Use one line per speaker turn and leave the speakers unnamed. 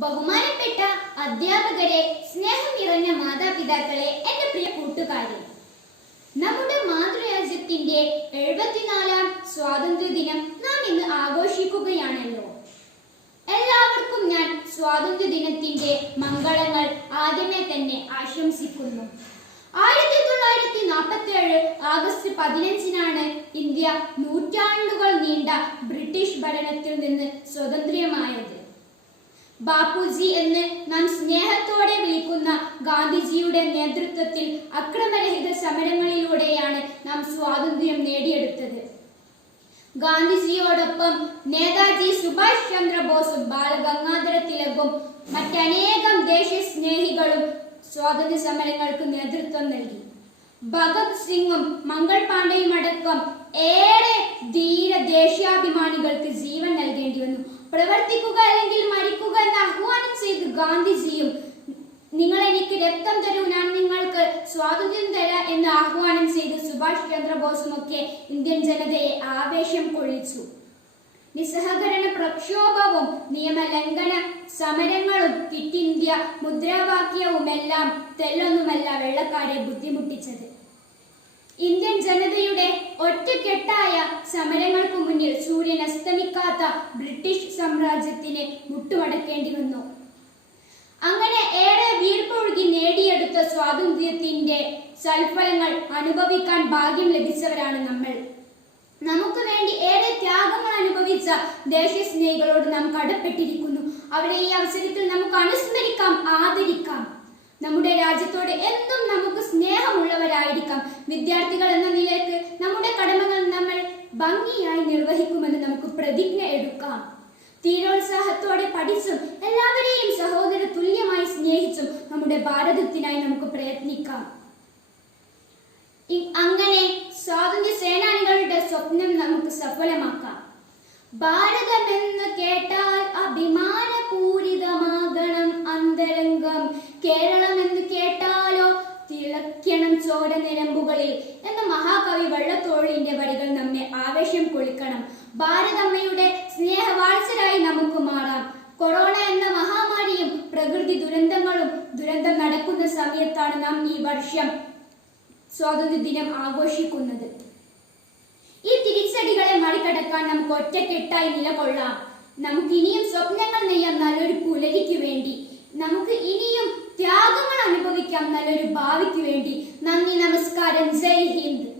ബഹുമാനപ്പെട്ട അധ്യാപകരെ സ്നേഹം നിറഞ്ഞ മാതാപിതാക്കളെ എന്റെ പ്രിയ കൂട്ടുകാരെ നമ്മുടെ മാതൃരാജ്യത്തിന്റെ എഴുപത്തിനാലാം സ്വാതന്ത്ര്യ ദിനം നാം ഇന്ന് ആഘോഷിക്കുകയാണല്ലോ. എല്ലാവർക്കും ഞാൻ സ്വാതന്ത്ര്യ ദിനത്തിന്റെ മംഗളങ്ങൾ ആദ്യമേ തന്നെ ആശംസിക്കുന്നു. ആയിരത്തി തൊള്ളായിരത്തി നാൽപ്പത്തി ഏഴ് ആഗസ്റ്റ് പതിനഞ്ചിനാണ് ഇന്ത്യ നൂറ്റാണ്ടുകൾ നീണ്ട ബ്രിട്ടീഷ് ഭരണത്തിൽ നിന്ന് സ്വതന്ത്രമായത്. ബാപ്പുജി എന്ന് നാം സ്നേഹത്തോടെ വിളിക്കുന്ന ഗാന്ധിജിയുടെ നേതൃത്വത്തിൽ അക്രമരഹിത സമരങ്ങളിലൂടെയാണ് നാം സ്വാതന്ത്ര്യം നേടിയെടുത്തത്. ഗാന്ധിജിയോടൊപ്പം നേതാജി സുഭാഷ് ചന്ദ്രബോസും ബാലഗംഗാധര തിലകും മറ്റനേകം ദേശീയ സ്നേഹികളും സ്വാതന്ത്ര്യ സമരങ്ങൾക്ക് നേതൃത്വം നൽകി. ഭഗത് സിംഗും മംഗൾ പാണ്ഡെയും അടക്കം ഏറെ ഗാന്ധിജിയും നിങ്ങൾ എനിക്ക് രക്തം തരൂ ഞാൻ നിങ്ങൾക്ക് സ്വാതന്ത്ര്യം തരാം എന്ന് ആഹ്വാനം ചെയ്ത് സുഭാഷ് ചന്ദ്രബോസും ഒക്കെ ഇന്ത്യൻ ജനതയെ ആവേശം കൊള്ളിച്ചു നിസ്സഹകരണ പ്രക്ഷോഭവും നിയമലംഘന സമരങ്ങളും ക്വിറ്റ് ഇന്ത്യ മുദ്രാവാക്യവുമെല്ലാം തെല്ലൊന്നുമല്ല വെള്ളക്കാരെ ബുദ്ധിമുട്ടിച്ചത്. ഇന്ത്യൻ ജനതയുടെ ഒറ്റക്കെട്ടായ സമരങ്ങൾക്ക് മുന്നിൽ സൂര്യൻ അസ്തമിക്കാത്ത ബ്രിട്ടീഷ് സാമ്രാജ്യത്തിന് മുട്ടുമടക്കേണ്ടി വന്നു അങ്ങനെ ഏറെ വീർപ്പൊഴുകി നേടിയെടുത്ത സ്വാതന്ത്ര്യത്തിന്റെ സൽഫലങ്ങൾ അനുഭവിക്കാൻ ഭാഗ്യം ലഭിച്ചവരാണ് നമ്മൾ. നമുക്ക് വേണ്ടി ഏറെ ത്യാഗങ്ങൾ അനുഭവിച്ച ദേശീയ സ്നേഹികളോട് നാം കടപ്പെട്ടിരിക്കുന്നു. അവരെ ഈ അവസരത്തിൽ നമുക്ക് അനുസ്മരിക്കാം ആദരിക്കാം. നമ്മുടെ രാജ്യത്തോട് എന്തും നമുക്ക് സ്നേഹമുള്ളവരായിരിക്കാം. വിദ്യാർത്ഥികൾ എന്ന നിലയ്ക്ക് നമ്മുടെ കടമകൾ നമ്മൾ ഭംഗിയായി നിർവഹിക്കുമെന്ന് നമുക്ക് പ്രതിജ്ഞ എടുക്കാം. തീരോത്സാഹത്തോടെ പഠിച്ചും എല്ലാവരെയും സഹോദര തുല്യമായി സ്നേഹിച്ചും നമ്മുടെ ഭാരതത്തിനായി നമുക്ക് പ്രയത്നിക്കാം. അങ്ങനെ സ്വാതന്ത്ര്യ സേനാനികളുടെ സ്വപ്നം നമുക്ക് സഫലമാക്കാം. ഭാരതമെന്ന് കേട്ടാൽ അഭിമാനപൂരിതമാകണം അന്തരംഗം. കേരളം എന്ന് കേട്ടാലോ തിളക്കണം ചോര നിരമ്പുകളിൽ എന്ന മഹാകവി വള്ളത്തോളിന്റെ വരികൾ നമ്മെ ആവേശം കൊളിക്കണം. ഭാരതമ്മയുടെ സ്നേഹവാത്സരായി നമുക്ക് മാറാം. കൊറോണ എന്ന മഹാമാരിയും പ്രകൃതി ദുരന്തങ്ങളും ദുരന്തം നടക്കുന്ന സമയത്താണ് നാം ഈ വർഷം സ്വാതന്ത്ര്യ ദിനം ആഘോഷിക്കുന്നത്. ഈ തിരിച്ചടികളെ മറികടക്കാൻ നമുക്ക് ഒറ്റക്കെട്ടായി നിലകൊള്ളാം. നമുക്ക് ഇനിയും സ്വപ്നങ്ങൾ നെയ്യാം നല്ലൊരു പുലരിക്ക് വേണ്ടി നമുക്ക് ഇനിയും ത്യാഗങ്ങൾ അനുഭവിക്കാം നല്ലൊരു ഭാവിക്ക് വേണ്ടി. നന്ദി നമസ്കാരം. ജയ് ഹിന്ദ്.